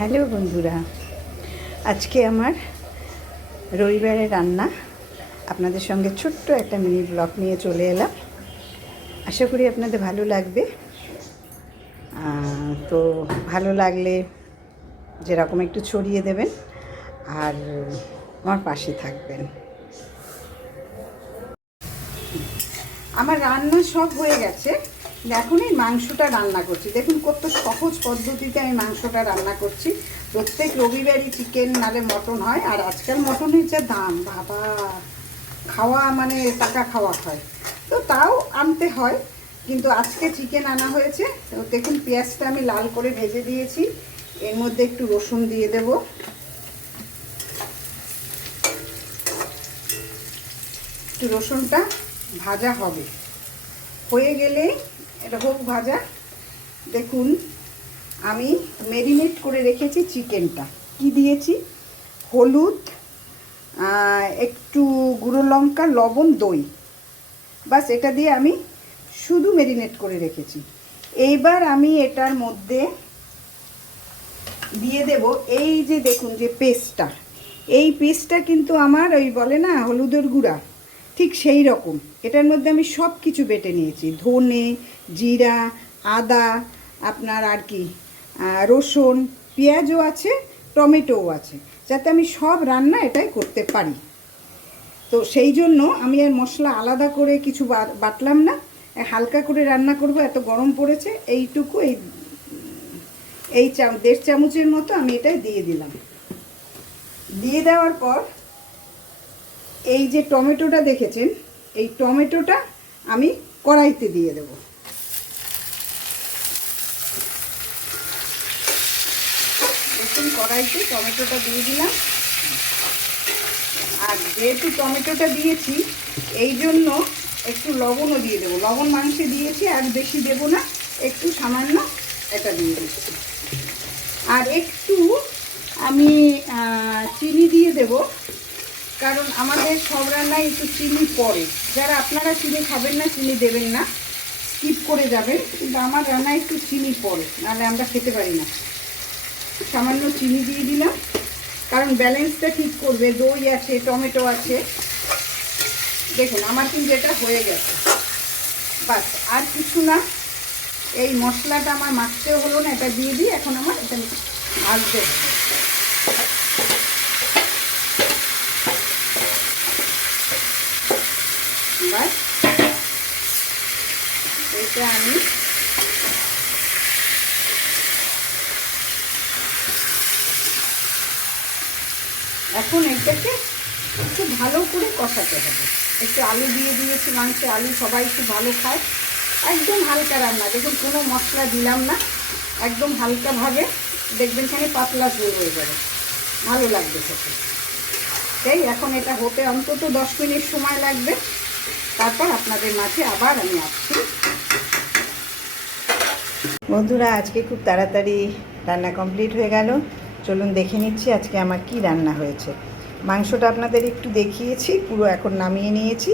Hello বন্ধুরা, আজকে আমার রবিবারের রান্না আপনাদের সঙ্গে ছোট্ট একটা মিনি ব্লগ নিয়ে চলে এলাম। আশা করি আপনাদের ভালো লাগবে। তো ভালো লাগলে যেরকম একটু ছড়িয়ে দেবেন আর আমার পাশে থাকবেন। আমার রান্না সব হয়ে গেছে, এখন এই মাংসটা রান্না করছি। দেখুন কত সহজ পদ্ধতিতে আমি মাংসটা রান্না করছি। প্রত্যেক রবিবারই চিকেন নালে মটন হয়, আর আজকাল মটনের যা দাম বাবা, খাওয়া মানে টাকা খাওয়া হয়, তো তাও আনতে হয়। কিন্তু আজকে চিকেন আনা হয়েছে। তো দেখুন পেঁয়াজটা আমি লাল করে ভেজে দিয়েছি, এর মধ্যে একটু রসুন দিয়ে দেব। একটু রসুনটা ভাজা হবে, হয়ে গেলে এটা হোক ভাজা। দেখুন আমি ম্যারিনেট করে রেখেছি চিকেনটা। কি দিয়েছি? হলুদ, একটু গুঁড়ো লঙ্কা, লবণ, দই, বাস এটা দিয়ে আমি শুধু ম্যারিনেট করে রেখেছি। এইবার আমি এটার মধ্যে দিয়ে দেব এই যে দেখুন যে পেস্টটা, এই পেস্টটা কিন্তু আমার ওই বলে না হলুদের গুঁড়া, ঠিক সেই রকম। এটার মধ্যে আমি সব কিছু বেটে নিয়েছি, ধনে, জিরা, আদা, আপনার আর কি রসুন, পেঁয়াজও আছে, টমেটোও আছে, যাতে আমি সব রান্না এটাই করতে পারি। তো সেই জন্য আমি আর মশলা আলাদা করে কিছু বাটলাম না, হালকা করে রান্না করব। এত গরম পড়েছে, এইটুকু এই 1.5 চামচের মতো আমি এটাই দিয়ে দিলাম। দিয়ে দেওয়ার পর এই যে টমেটোটা দেখেছেন, এই টমেটোটা আমি কড়াইতে দিয়ে দেব। দেখুন কড়াইতে টমেটোটা দিয়ে দিলাম। আর যেহেতু টমেটোটা দিয়েছি এই জন্য একটু লবণও দিয়ে দেবো। লবণ মাংসে দিয়েছি, আর বেশি দেবো না, একটু সামান্য এটা দিয়ে দিচ্ছি। আর একটু আমি চিনি দিয়ে দেব, কারণ আমাদের সব রান্নায় একটু চিনি পড়ে। যারা আপনারা চিনি খাবেন না চিনি দেবেন না, স্কিপ করে যাবেন, কিন্তু আমার রান্নায় একটু চিনি পড়ে, নাহলে আমরা খেতে পারি না। সামান্য চিনি দিয়ে দিলাম, কারণ ব্যালেন্সটা ঠিক করবে। দই আছে, টমেটো আছে। দেখুন আমার কিন্তু এটা হয়ে গেছে, বাস আর কিছু না। এই মশলাটা আমার মাখতেও হলো না, এটা দিয়ে দিই। এখন আমার এটা ভাজতে হবে। বাস এটা আমি এখন এটাকে একটু ভালো করে কষাতে হবে। একটু আলু দিয়ে দিয়েছি মাংসে, আলু সবাই খুব ভালো খায়। একদম হালকা রান্না, দেখুন কোনো মশলা দিলাম না, একদম হালকাভাবে। দেখবেন এখানে পাতলা ঝোল হয়ে যাবে, ভালো লাগবে খেতে। তাই এখন এটা হতে অন্তত 10 মিনিট সময় লাগবে, তারপর আপনাদের মাঝে আবার আমি আসছি। বন্ধুরা আজকে খুব তাড়াতাড়ি রান্না কমপ্লিট হয়ে গেল। চলুন দেখে নিচ্ছি আজকে আমার কি রান্না হয়েছে। মাংসটা আপনাদের একটু দেখিয়েছি, পুরো এখন নামিয়ে নিয়েছি,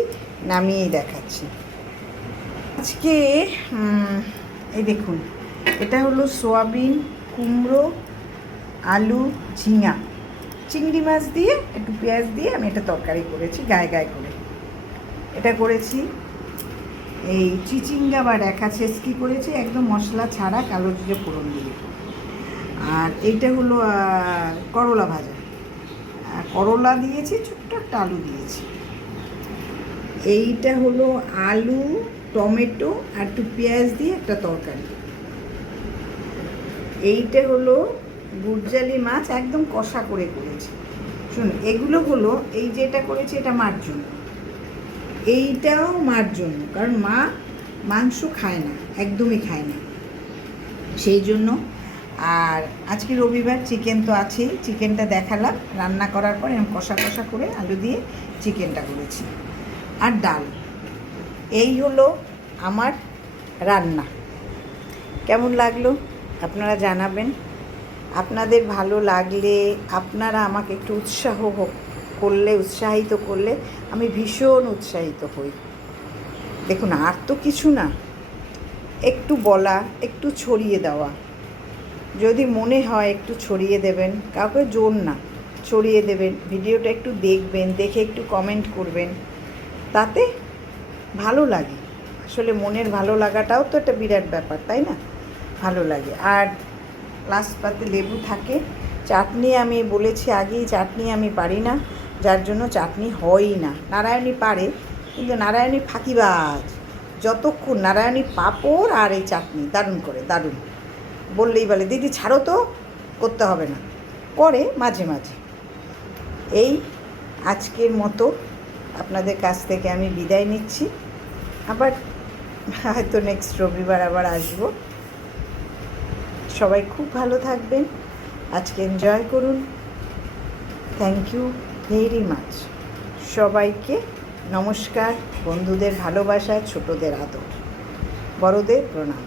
নামিয়েই দেখাচ্ছি। আজকে এই দেখুন, এটা হলো সোয়াবিন, কুমড়ো, আলু, ঝিঙা, চিংড়ি মাছ দিয়ে একটু পেঁয়াজ দিয়ে আমি এটা তরকারি করেছি, গায়ে গায়ে করে এটা করেছি। এই চিচিঙ্গা বা রেখা ছেঁচকি করেছি, একদম মশলা ছাড়া, কালো জিরে ফোড়ন দিয়ে। আর এইটা হলো করলা ভাজা, করলা দিয়েছি, ছোট্ট একটা আলু দিয়েছি। এইটা হলো আলু, টমেটো আর একটু পেঁয়াজ দিয়ে একটা তরকারি। এইটা হলো গুরজালি মাছ, একদম কষা করে করেছি। শুনুন, এগুলো হলো এই যেটা করেছি এটা মার জন্য, এইটাও মার জন্য, কারণ মা মাংস খায় না, একদমই খায় না, সেই জন্য। আর আজকে রবিবার, চিকেন তো আছেই, চিকেনটা দেখালাম রান্না করার পর। এরকম কষা কষা করে আলু দিয়ে চিকেনটা করেছি, আর ডাল। এই হলো আমার রান্না। কেমন লাগলো আপনারা জানাবেন। আপনাদের ভালো লাগলে আপনারা আমাকে একটু উৎসাহিত করলে আমি ভীষণ উৎসাহিত হই। দেখুন আর তো কিছু না, একটু বলা, একটু ছড়িয়ে দেওয়া, যদি মনে হয় একটু ছড়িয়ে দেবেন, কাউকে জোর না, ছড়িয়ে দেবেন, ভিডিওটা একটু দেখবেন, দেখে একটু কমেন্ট করবেন, তাতে ভালো লাগে। আসলে মনের ভালো লাগাটাও তো একটা বিরাট ব্যাপার, তাই না? ভালো লাগে। আর লাস্ট পাতে লেবু থাকে। চাটনি আমি বলেছি আগেই, চাটনি আমি পারি না, যার জন্য চাটনি হয়ই না। নারায়ণী পারে, কিন্তু নারায়ণী ফাঁকিবাজ। যতক্ষণ নারায়ণী পাঁপড় আর এই চাটনি দারুণ করে, দারুণ বললেই বলে দিদি ছাড়ো তো, করতে হবে না, করে মাঝে মাঝে। এই আজকের মতো আপনাদের কাছ থেকে আমি বিদায় নিচ্ছি। আবার হয়তো নেক্সট রবিবার আবার আসবো। সবাই খুব ভালো থাকবেন, আজকে এনজয় করুন। Thank you very much. সবাইকে নমস্কার, বন্ধুদের ভালোবাসা, ছোটদের আদর, বড়দের প্রণাম।